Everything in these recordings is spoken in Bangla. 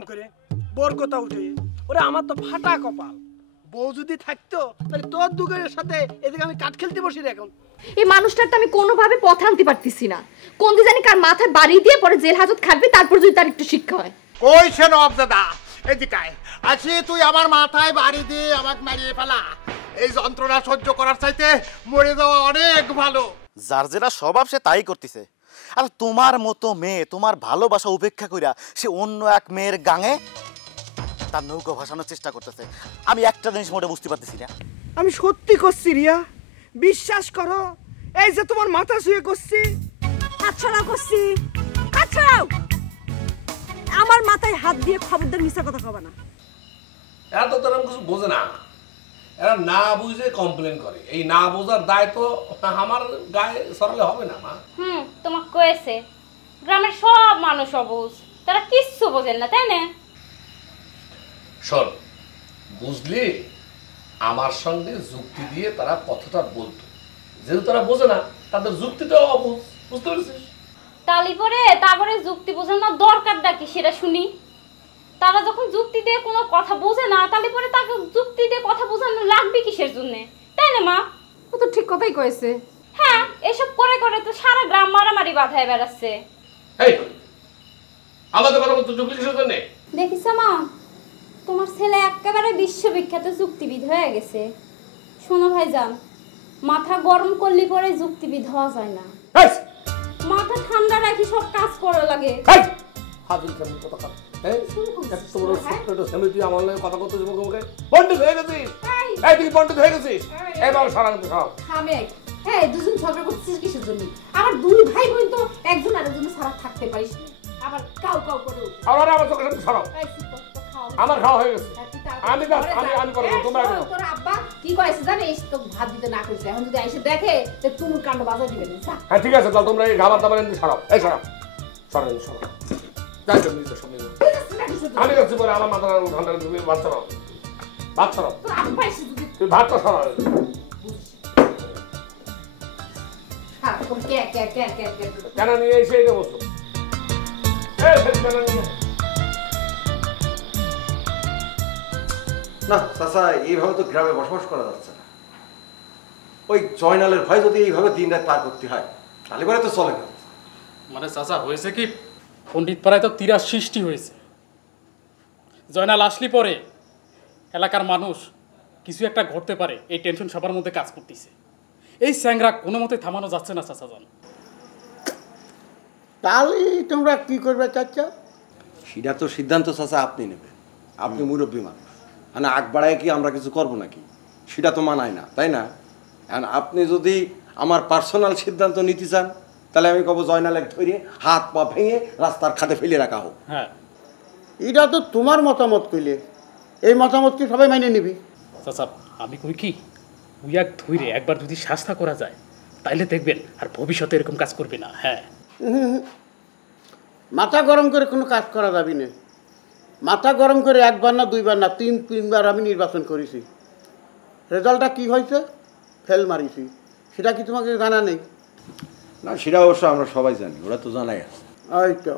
গরম করে বোর কথা উঠে ওরে আমার তো ফাটা কপাল বউ যদি থাকতো তাহলে তোর দুগের সাথে এদিকে আমি কাঠ খেলতে বসি এখন এই মানুষটার তো আমি কোনোভাবে পথ আনতে পারতেছি না কোন দিন জানি কার মাথায় বাড়ি দিয়ে পরে জেল হাজত খাটবে তারপর যদি তার একটু শিক্ষা হয় কইছে নব দাদা এদিকে আছি তুই আমার মাথায় বাড়ি দিয়ে আমাকে মারিয়ে ফেলা এই যন্ত্রণা সহ্য করার চাইতে মরে যাওয়া অনেক ভালো যার যেটা স্বভাব সে তাই করতেছে আর তোমার মতো মেয়ে তোমার ভালোবাসা উপেক্ষা কইরা সে অন্য এক মেয়ের গাঙে তার নৌকা ভাসানোর চেষ্টা করতেছে আমি একটা জিনিস মোটে বুঝতে পারতেছি না আমি সত্যি করছি রিয়া বিশ্বাস করো এই যে তোমার মাথা শুয়ে করছি আচ্ছাড়াও করছি আচ্ছাড়াও আমার মাথায় হাত দিয়ে খবরদার মিছা কথা কবা না এরা তো তারা কিছু বোঝে না এরা না বুঝে কমপ্লেন করে এই না বোঝার দায় তো আমার গায়ে সরালে হবে না মা তোমাকে কয়েছে গ্রামের সব মানুষ অবুঝ তারা কিচ্ছু বোঝেন না তাই না শোন বুঝলি আমার সঙ্গে যুক্তি দিয়ে তারা কথাটা বলতো যেহেতু তারা বোঝে না তাদের যুক্তিটাও অবুঝ বুঝতে পেরেছিস তালি পরে তারপরে যুক্তি বোঝানোর দরকারটা কি সেটা শুনি তারা যখন যুক্তি দিয়ে কোনো কথা বোঝে না তাহলে পরে তাকে যুক্তি দিয়ে কথা বোঝানো লাগবে কিসের জন্য তাই না মা ও তো ঠিক কথাই কয়েছে হ্যাঁ এসব করে করে তো সারা গ্রাম মারামারি বাঁধায় বেড়াচ্ছে এই আমাদের কথা বলতে যুক্তি কিসের জন্য দেখিস মা তোমার ছেলে একেবারে বিশ্ববিখ্যাত যুক্তিবিদ হয়ে গেছে শোনো ভাইজান মাথা গরম করলে পরে যুক্তিবিদ হওয়া যায় না মাথা ঠান্ডা রাখি সব কাজ করা লাগে হাজুল সামনে কথা কর এই এত বড় ছোট্ট সেমিতি আমার লগে কথা বলতে মুখে মুখে পণ্ডিত হয়ে গেছিস এই তুই পণ্ডিত হয়ে গেছিস এই বাবা সারা কিন্তু খাও থামে এই দুজন ঝগড়া করছিস কিসের জন্য আমার দুই ভাই বোন তো একজন আরেকজনের সারা থাকতে পারিস না আবার কাউ কাউ করে আমার চোখের সামনে সরাও আমার খাওয়া হয়ে গেছে আমি করবো তোমরা তোর আব্বা কি কইছে জানিস তো ভাত দিতে না কইছে এখন যদি এসে দেখে যে তুমুল কাণ্ড বাজা দিবে না হ্যাঁ ঠিক আছে তাহলে তোমরা এই খাবার দাবার এনে সরাও এই সরাও যাই জন্য নিজের সঙ্গে আমি কাছে পরে আমার মাথা ঠান্ডা তুমি ভাত সরাও তোর আব্বা এসে যদি তুই ভাতটা সরাও কেন নিয়ে এসে এটা বসো না চাচা এইভাবে তো গ্রামে বসবাস করা যাচ্ছে না ওই জয়নালের ভয় যদি এইভাবে দিন রাত পার করতে হয় তাহলে পরে তো চলে না মানে চাচা হয়েছে কি পণ্ডিত পাড়ায় তো তিরাস সৃষ্টি হয়েছে জয়নাল আসলি পরে এলাকার মানুষ কিছু একটা ঘটতে পারে এই টেনশন সবার মধ্যে কাজ করতেছে এই স্যাংরা কোনো মতে থামানো যাচ্ছে না চাচা জান তাহলে তোমরা কি করবে চাচা সেটা তো সিদ্ধান্ত চাচা আপনি নেবেন আপনি মুরব্বী মানুষ মানে আগ বাড়ায় কি আমরা কিছু করবো নাকি সেটা তো মানায় না তাই না এখন আপনি যদি আমার পার্সোনাল সিদ্ধান্ত নিতে চান তাহলে আমি কব জয়নালে ধরে হাত পা ভেঙে রাস্তার খাতে ফেলে রাখা হোক হ্যাঁ এটা তো তোমার মতামত কইলে এই মতামত কি সবাই মেনে নিবি চাচা আমি কই কি উইয়াক ধইরে একবার যদি শাস্তা করা যায় তাইলে দেখবেন আর ভবিষ্যতে এরকম কাজ করবে না হ্যাঁ মাথা গরম করে কোনো কাজ করা যাবে না মাথা গরম করে একবার না দুইবার না তিনবার আমি নির্বাচন করেছি রেজাল্টটা কি হয়েছে ফেল মারিছি সেটা কি তোমাকে জানা নেই না সেটা অবশ্য আমরা সবাই জানি ওরা তো জানাই আছে ওই তো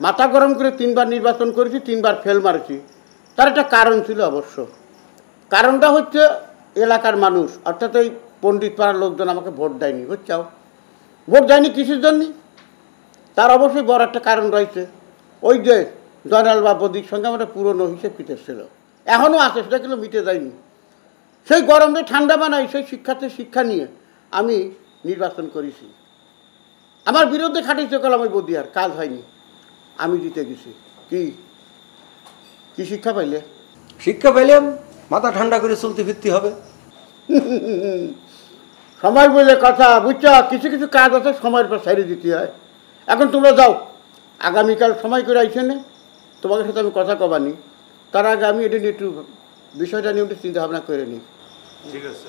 মাথা গরম করে তিনবার নির্বাচন করেছি তিনবার ফেল মারেছি তার একটা কারণ ছিল অবশ্য কারণটা হচ্ছে এলাকার মানুষ অর্থাৎ এই পণ্ডিত পাড়ার লোকজন আমাকে ভোট দেয়নি বুঝছাও ভোট দেয়নি কিসের জন্য তার অবশ্যই বড় একটা কারণ রয়েছে ওই যে জয়নাল বা বদির সঙ্গে আমার পুরনো হিসেব কিতাব ছিল এখনও আছে সেটা কিন্তু মিটে যায়নি সেই গরমে ঠান্ডা বানাই সেই শিক্ষার্থীর শিক্ষা নিয়ে আমি নির্বাচন করেছি আমার বিরুদ্ধে খাটিয়েছে কলাম ওই বদিয়ার কাজ হয়নি আমি জিতে গেছি কি কি শিক্ষা পাইলে শিক্ষা পাইলাম মাথা ঠান্ডা করে চলতে ফিরতে হবে সময় বলে কথা বুঝছো কিছু কিছু কাজ আছে সময়ের পর সাইডে দিতে হয় এখন তোমরা যাও আগামীকাল সময় করে আইসে না তোমাদের সাথে আমি কথা কবানি তার আগে আমি এটা নিয়ে একটু বিষয়টা নিয়ে একটু চিন্তা ভাবনা করে নিই ঠিক আছে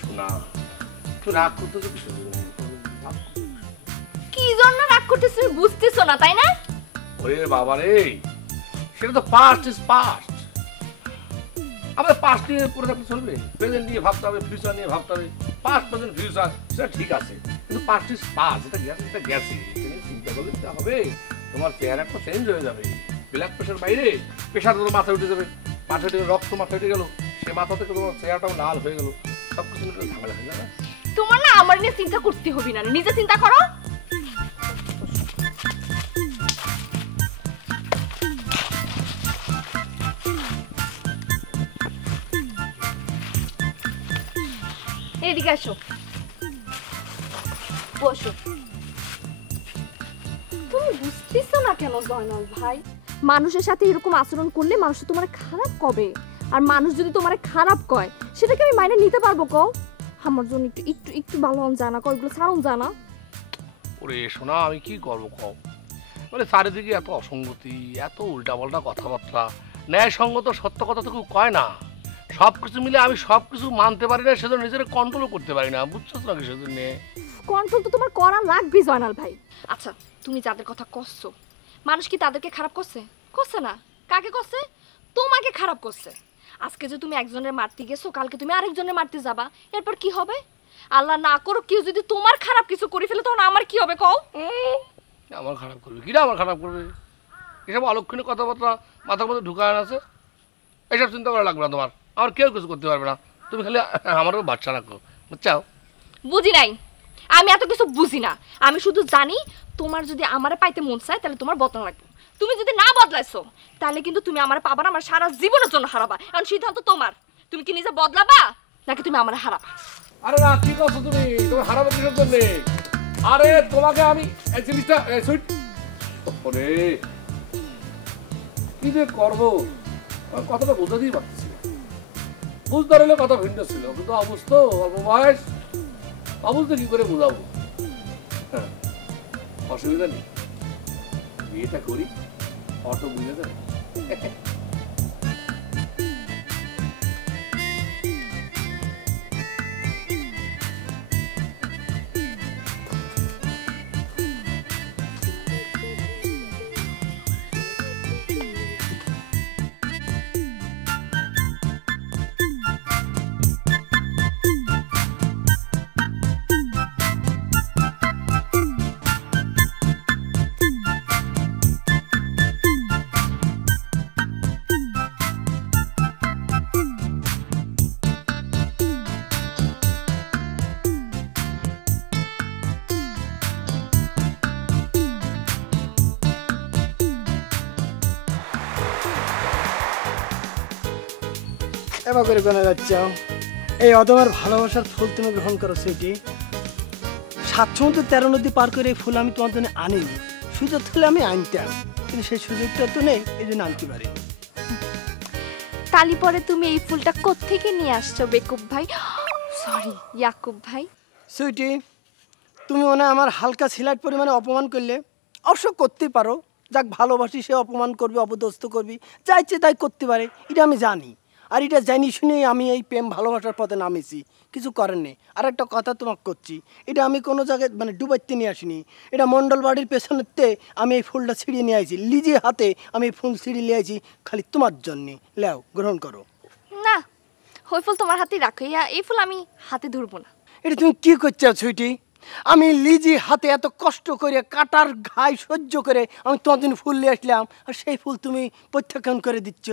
শোনা তুই রাগ করতেছো কি জন্য রাগ করতেছিস তুমি বুঝতেছো না তাই না? ওরে বাবা রে, সেটা তো পাস্ট ইজ পাস্ট। আমাদের পাস্ট নিয়ে পড়ে থাকতে চলবে? প্রেজেন্ট নিয়ে ভাবতে হবে, ফিউচার নিয়ে ভাবতে হবে। পাস্ট প্রেজেন্ট ফিউচার সেটা ঠিক আছে, কিন্তু পাস্ট ইজ পাস্ট, এটা গেছে এটা গেছে। চিন্তা করলে কি হবে? তোমার চেহারাটা চেঞ্জ হয়ে যাবে। ব্লাড প্রেশার বাইরে, প্রেশার তোমার মাথায় উঠে যাবে, মাথায় উঠে রক্ত মাথায় উঠে গেল, সে মাথা থেকে তোমার চেহারাটাও লাল হয়ে গেল, সব কিছু ঝামেলা হয়ে যাবে। তোমার না আমার নিয়ে চিন্তা করতে হবে না, নিজে চিন্তা করো। এদিকে আসো, বসো। তুমি বুঝতেছো না কেন জয়নাল ভাই? মানুষের সাথে এরকম আচরণ করলে মানুষ তোমার খারাপ কবে, আর মানুষ যদি তোমার খারাপ কয় সেটাকে আমি মাইনে নিতে পারবো? কও আমার জন্য একটু একটু একটু ভালো জানা, কয়গুলো সারণ জানা। ওরে শোনা, আমি কি করবো কও? মানে চারিদিকে এত অসঙ্গতি, এত উল্টাপাল্টা কথাবার্তা, ন্যায়সঙ্গত সত্য কথা তো কেউ কয় না। সব কিছু মিলে আমি সব কিছু মানতে পারি না, সেজন্য নিজের কন্ট্রোলও করতে পারি না, বুঝছো তো নাকি? সেজন্য কন্ট্রোল তো তোমার করা লাগবে জয়নাল ভাই। আচ্ছা তুমি যাদের কথা করছো, মানুষ কি তাদেরকে খারাপ করছে? করছে না। কাকে করছে? তোমাকে খারাপ করছে। আজকে যে তুমি একজনের মারতে গেছো, কালকে তুমি আরেকজনের মারতে যাবা, এরপর কি হবে? আল্লাহ না করো কেউ যদি তোমার খারাপ কিছু করে ফেলে, তখন আমার কি হবে কও? আমার খারাপ করবে কিনা? আমার খারাপ করবে? এসব অলক্ষণীয় কথাবার্তা মাথার মধ্যে ঢুকানো আছে, এসব চিন্তা করা লাগবে না তোমার। আমার কেউ কিছু করতে পারবে না, তুমি খালি আমারও বাচ্চা রাখো, বুঝছাও? বুঝি নাই, আমি এত কিছু বুঝি না। আমি শুধু জানি তোমার যদি আমারে পাইতে মন চায় তাহলে তোমার বদলা লাগবে। তুমি যদি না বদলাইছো তাহলে কিন্তু তুমি আমারে পাবা না, আমার সারা জীবনের জন্য হারাবা। এখন সিদ্ধান্ত তোমার, তুমি কি নিজে বদলাবা নাকি তুমি আমারে হারাবা? আরে না, কি করছো তুমি? তুমি হারাবে কিসের জন্য? আরে তোমাকে আমি এই জিনিসটা সুইট ওরে কি যে করবো, কথাটা বোঝাতেই পারতেছি না। বুঝতে পারলে কথা ভিন্ন ছিল, কিন্তু অবস্থ অল্প বয়স, অবস্থা কি করে বোঝাবো? হ্যাঁ, অসুবিধা নেই, বিয়েটা করি, অটো বুঝে যাবে। এবার করে কোনে যাচ্ছ? এই অদমের ভালোবাসার ফুল তুমি গ্রহণ করো। সেটি 7 সমুদ্র 13 নদী পার করে এই ফুল আমি তোমার জন্য আনিনি। সুযোগ থাকলে আমি আনতাম, কিন্তু সেই সুযোগটা তো নেই, এই জন্য আনতে পারিনি। তালি পরে তুমি এই ফুলটা কোত্থেকে নিয়ে আসছো বেকুব ভাই? সরি ইয়াকুব ভাই। সুইটি, তুমি মনে হয় আমার হালকা সিলাইট পরিমাণে অপমান করলে। অবশ্য করতেই পারো, যাক ভালোবাসি সে অপমান করবি, অপদস্থ করবি, যা ইচ্ছে তাই করতে পারে, এটা আমি জানি। আর এটা জানি শুনেই আমি এই প্রেম ভালোবাসার পথে নামেছি, কিছু করেন নেই। আর একটা কথা তোমাকে করছি, এটা আমি কোনো জায়গায় মানে ডুবাইতে নিয়ে আসিনি। এটা মণ্ডল বাড়ির পেছনেতে আমি এই ফুলটা ছিঁড়িয়ে নিয়ে আসি, লিজে হাতে আমি এই ফুল ছিঁড়িয়ে নিয়ে আসি খালি তোমার জন্যে। লেও, গ্রহণ করো। না, ওই ফুল তোমার হাতেই রাখো, এই ফুল আমি হাতে ধরবো না। এটা তুমি কি করছো সুইটি? আমি লিজি হাতে এত কষ্ট করে কাটার ঘাই সহ্য করে আমি তোমার জন্য ফুল নিয়ে আসলাম, আর সেই ফুল তুমি প্রত্যাখ্যান করে দিচ্ছ।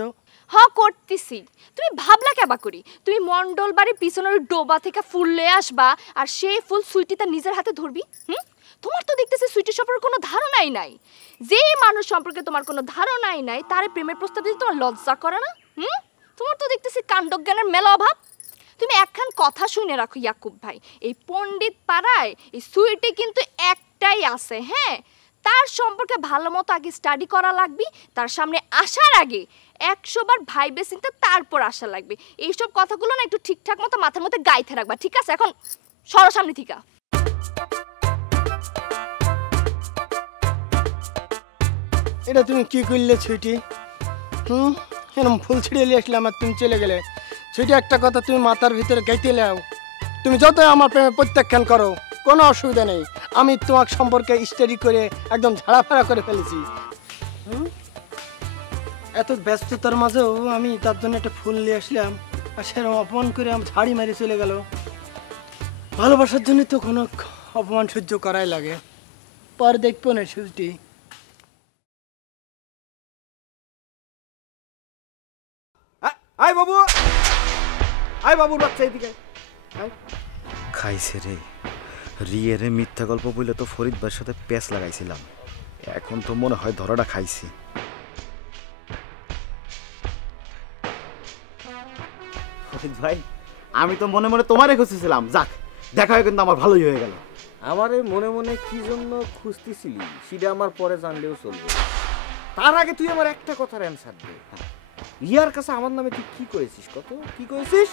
হ করতেছি, তুমি ভাবলা কেবা করি? তুমি মণ্ডল বাড়ির পিছনের ডোবা থেকে ফুল নিয়ে আসবা আর সেই ফুল সুইটি তার নিজের হাতে ধরবি? তোমার তো দেখতেছি সুইটির সম্পর্কে কোনো ধারণাই নাই। যে মানুষ সম্পর্কে তোমার কোনো ধারণাই নাই তারে প্রেমের প্রস্তাব দিতে তোমার লজ্জা করে না? তোমার তো দেখতেছি কাণ্ডজ্ঞানের মেলা অভাব। তুমি একখান কথা শুনে রাখো ইয়াকুব ভাই, এই পণ্ডিত পাড়ায় এই সুইটি কিন্তু একটাই আছে। হ্যাঁ, তার সম্পর্কে ভালো মতো আগে স্টাডি করা লাগবে, তার সামনে আসার আগে 100 বার ভাইবে চিন্তা তারপর আসা লাগবে। এইসব কথাগুলো না একটু ঠিকঠাক মতো মাথার মধ্যে গাইতে রাখবা, ঠিক আছে? এখন সরো সামনে থেকে। এটা তুমি কি করলে সুইটি? এরকম ফুল ছিঁড়ে নিয়ে আসলাম আর তুমি চলে গেলে। সুইটি, একটা কথা তুমি মাথার ভিতরে গাইতে লাও, তুমি যত আমার প্রেমে প্রত্যাখ্যান করো কোনো অসুবিধা নেই। আমি তোমার সম্পর্কে স্টাডি করে একদম ঝাড়াফাড়া করে ফেলেছি। এত ব্যস্ততার মাঝেও আমি তার জন্য একটা ফুল নিয়ে আসলাম, আর সেরকম অপমান করে আমি ঝাড়ি মারি চলে গেল। ভালোবাসার জন্য তো কোনো অপমান সহ্য করাই লাগে। পরে দেখবো না সুইটি। আয় বাবু, আয় বাবুর বাচ্চা এদিকে। খাইছে রে, রিয়েরে মিথ্যা গল্প বলে তো ফরিদ ভাইয়ের সাথে প্যাঁচ লাগাইছিলাম, এখন তো মনে হয় ধরাটা খাইছি। ফরিদ ভাই, আমি তো মনে মনে তোমারে খুঁজতেছিলাম, যাক দেখা হয় কিন্তু আমার ভালোই হয়ে গেল। আমারে মনে মনে কি জন্য খুঁজতেছিলি সেটা আমার পরে জানলেও চলবে। তার আগে তুই আমার একটা কথার অ্যান্সার দে। রিয়ার কাছে আমার নামে তুই কি করেছিস? কত কি করেছিস?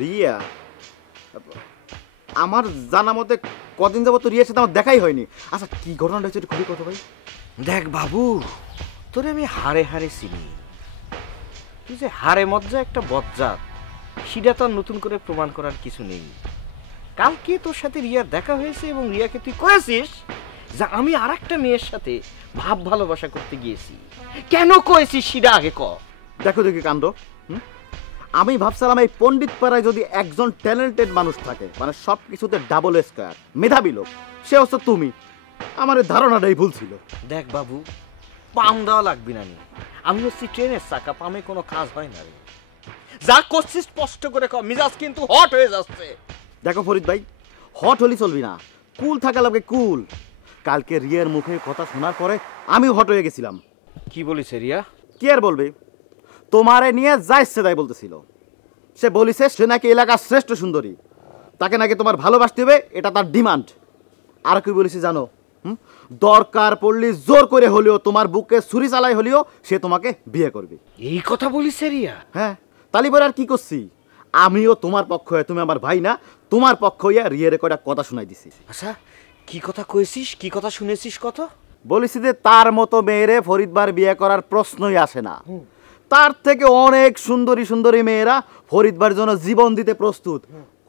রিয়া, আমার জানা মতে কদিন যাবো তো রিয়ার সাথে আমার দেখাই হয়নি। আচ্ছা কি ঘটনাটা হচ্ছে খুবই কথা ভাই। দেখ বাবু, তোরে আমি হারে হারে চিনি। তুই যে হারে মজ্জা একটা বজ্জাত, সেটা তো নতুন করে প্রমাণ করার কিছু নেই। কালকে তোর সাথে রিয়ার দেখা হয়েছে এবং রিয়াকে তুই কয়েছিস যে আমি আর একটা মেয়ের সাথে ভাব ভালোবাসা করতে গিয়েছি। কেন কয়েছিস সেটা আগে ক। দেখো দেখি কাণ্ড। আমি ভাবছিলাম এই পণ্ডিত পাড়ায় যদি একজন ট্যালেন্টেড মানুষ থাকে, মানে সব কিছুতে ডাবল স্কোয়ার মেধাবী লোক, সে হচ্ছে তুমি। আমার এই ধারণাটাই ভুল ছিল। দেখ বাবু, পাম দেওয়া লাগবে না। আমি হচ্ছি ট্রেনের চাকা, পামে কোনো কাজ হয় না রে। যা করছিস স্পষ্ট করে ক, মিজাজ কিন্তু হট হয়ে যাচ্ছে। দেখো ফরিদ ভাই, হট হলি চলবি না, কুল থাকা লাগবে কুল। কালকে রিয়ার মুখে কথা শোনার পরে আমি হট হয়ে গেছিলাম। কি বলেছে রিয়া? কি আর বলবে, তোমারে নিয়ে যা ইচ্ছে তাই বলতেছিল। সে বলিছে সে নাকি এলাকার শ্রেষ্ঠ সুন্দরী, তাকে নাকি তোমার ভালোবাসতে হবে, এটা তার ডিমান্ড। আর কি বলেছি জানো? দরকার পড়লে জোর করে হলেও, তোমার বুকে ছুরি চালাই হলেও সে তোমাকে বিয়ে করবে। এই কথা বলিছে রিয়া? হ্যাঁ, তালিবার আর কি করছি, আমিও তোমার পক্ষ হয়ে, তুমি আমার ভাই না, তোমার পক্ষ হইয়া রিয়ারে কয়টা কথা শোনাই দিছি। আচ্ছা কি কথা কইছিস, কি কথা শুনেছিস? কত বলেছি যে তার মতো মেয়েরে ফরিদবার বিয়ে করার প্রশ্নই আসে না। তার থেকে অনেক সুন্দরী সুন্দরী মেয়েরা ফরিদবার জন্য জীবন দিতে প্রস্তুত।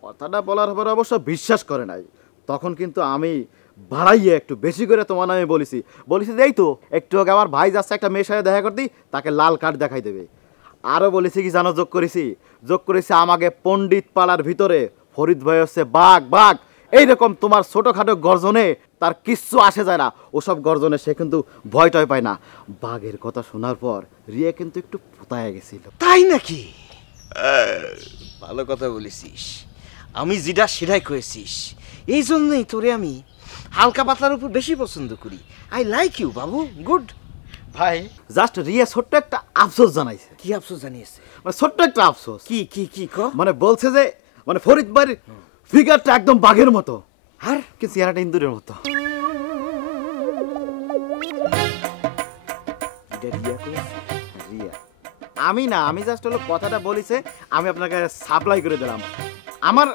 কথাটা বলার পর অবশ্য বিশ্বাস করে নাই। তখন কিন্তু আমি বাড়াইয়ে একটু বেশি করে তোমার নামে বলেছি যে এই তো একটু আগে আমার ভাই যাচ্ছে একটা মেয়ের সাথে দেখা করতেই, তাকে লাল কার্ড দেখাই দেবে। আরও বলেছি কি জানো, যোগ করেছি আমাকে পণ্ডিত পাড়ার ভিতরে ফরিদ ভাই হচ্ছে বাঘ বাঘ, এইরকম তোমার ছোটোখাটো গর্জনে তার কিচ্ছু আসে যায় না। ওসব গর্জনে সে কিন্তু ভয় টয় পায় না। বাঘের কথা শোনার পর রিয়া কিন্তু একটু পোতায় গেছিল। তাই নাকি? ভালো কথা বলেছিস, আমি যেটা সেটাই কয়েছিস। এই জন্যই তোরে আমি হালকা পাতলার উপর বেশি পছন্দ করি। I like you Babu, good. ভাই জাস্ট রিয়া ছোট্ট একটা আফসোস জানাইছে। কি আফসোস জানিয়েছে? মানে ছোট্ট একটা আফসোস। কি কি কি ক? মানে বলছে যে মানে ফরিদ ভাইয়ের ফিগারটা একদম বাঘের মতো, আর কি চেহারাটা ইন্দুরের মতো। রিয়া, আমি না, আমি জাস্ট হলো কথাটা বলিছে, আমি আপনাকে সাপ্লাই করে দিলাম। আমার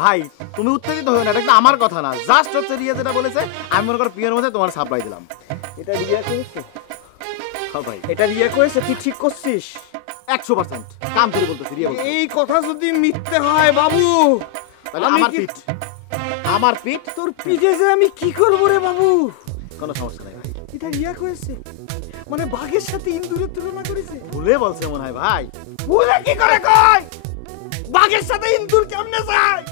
ভাই তুমি উত্তেজিত হয়ে না, এটা কিন্তু আমার কথা না, জাস্ট হচ্ছে রিয়া যেটা বলেছে, আমি মনে করো পিওর মধ্যে তোমার সাপ্লাই দিলাম। এটা রিয়া করেছে? হ্যাঁ ভাই, এটা রিয়া করেছে, তুই ঠিক করছিস 100%। কাম করে বলতেছি রিয়া বলছে। এই কথা যদি মিথ্যে হয় বাবু, তাহলে আমার পিঠ তোর পিঠে যে আমি কি করবো রে বাবু? কোনো সমস্যা নাই ভাই। এটা রিয়া করেছে, মানে বাঘের সাথে ইন্দুরের তুলনা করেছে। ভুলে বলছে মনে হয় ভাই। ভুলে কি করে কয়? বাঘের সাথে ইন্দুর কেমনে যায়?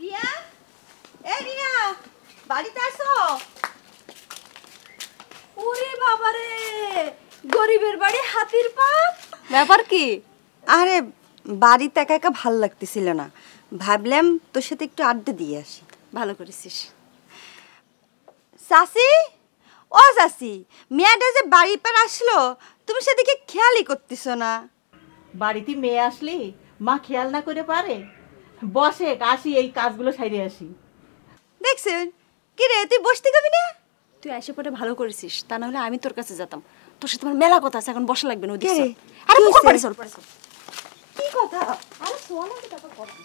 রিয়া, এ রিয়া, বাড়িতে আসো। ওরে বাবা রে, গরিবের বাড়ি হাতির পাপ। ব্যাপার কি? আরে বাড়িতে একা একা ভাল লাগতেছিল না, ভাবলাম তোর সাথে একটু আড্ডা দিয়ে আসি। ভালো করেছিস। চাচি, ও চাচি, মেয়েটা যে বাড়ির পর আসলো, তুমি সেদিকে খেয়ালই করতেছো না। বাড়িতে মেয়ে আসলি মা খেয়াল না করে পারে? বসে আসি, এই কাজগুলো সাইরে আসি। দেখছেন কি রে, তুই বসতে যাবি না? তুই এসে পরে ভালো করেছিস, তা না হলে আমি তোর কাছে যেতাম। তোর সাথে আমার মেলা কথা আছে, এখন বসা লাগবে না। ওদিকে আরে পুকুর পাড়ে চল। কি কথা? আরে সোয়ালা কি কথা কথা।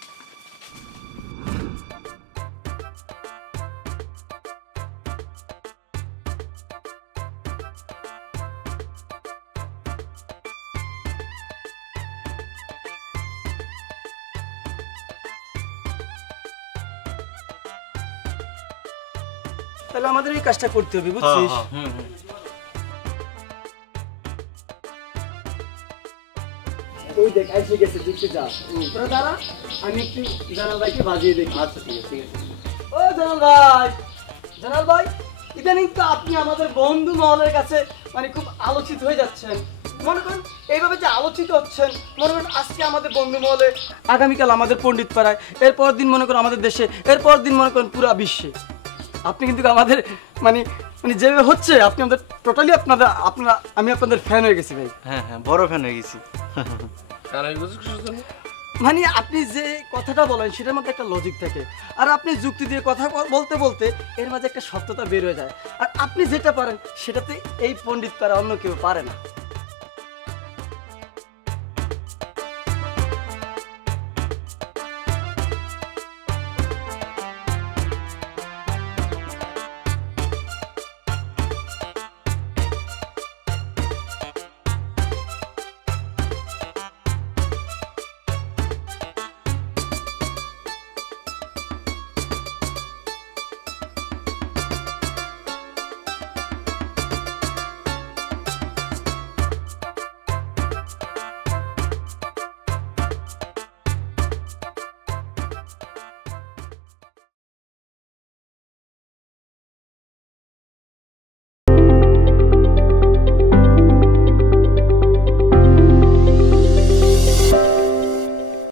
তাহলে আমাদের এই কাজটা করতে হবে, বুঝছিস? ওই দেখ এসে গেছে, দেখতে যা। তোরা দাঁড়া, আমি একটু জানাল ভাইকে বাজিয়ে দেখি। আচ্ছা ঠিক আছে, ঠিক আছে। ও জানাল ভাই, জানাল ভাই, ইদানিং তো আপনি আমাদের বন্ধু মহলের কাছে মানে খুব আলোচিত হয়ে যাচ্ছেন। মনে করেন এইভাবে যে আলোচিত হচ্ছেন, মনে করেন আজকে আমাদের বন্ধু মহলে, আগামীকাল আমাদের পণ্ডিত পাড়ায়, এরপর দিন মনে করেন আমাদের দেশে, এরপর দিন মনে করেন পুরা বিশ্বে। আপনি কিন্তু আমাদের মানে মানে যেভাবে হচ্ছে, আপনি আমাদের টোটালি আমি আপনাদের ফ্যান হয়ে গেছি ভাই। হ্যাঁ হ্যাঁ, বড় ফ্যান হয়ে গেছি। মানে আপনি যে কথাটা বলেন সেটার মধ্যে একটা লজিক থাকে, আর আপনি যুক্তি দিয়ে কথা বলতে বলতে এর মাঝে একটা সত্যতা বের হয়ে যায়। আর আপনি যেটা পারেন সেটাতে এই পণ্ডিত পারা অন্য কেউ পারে না।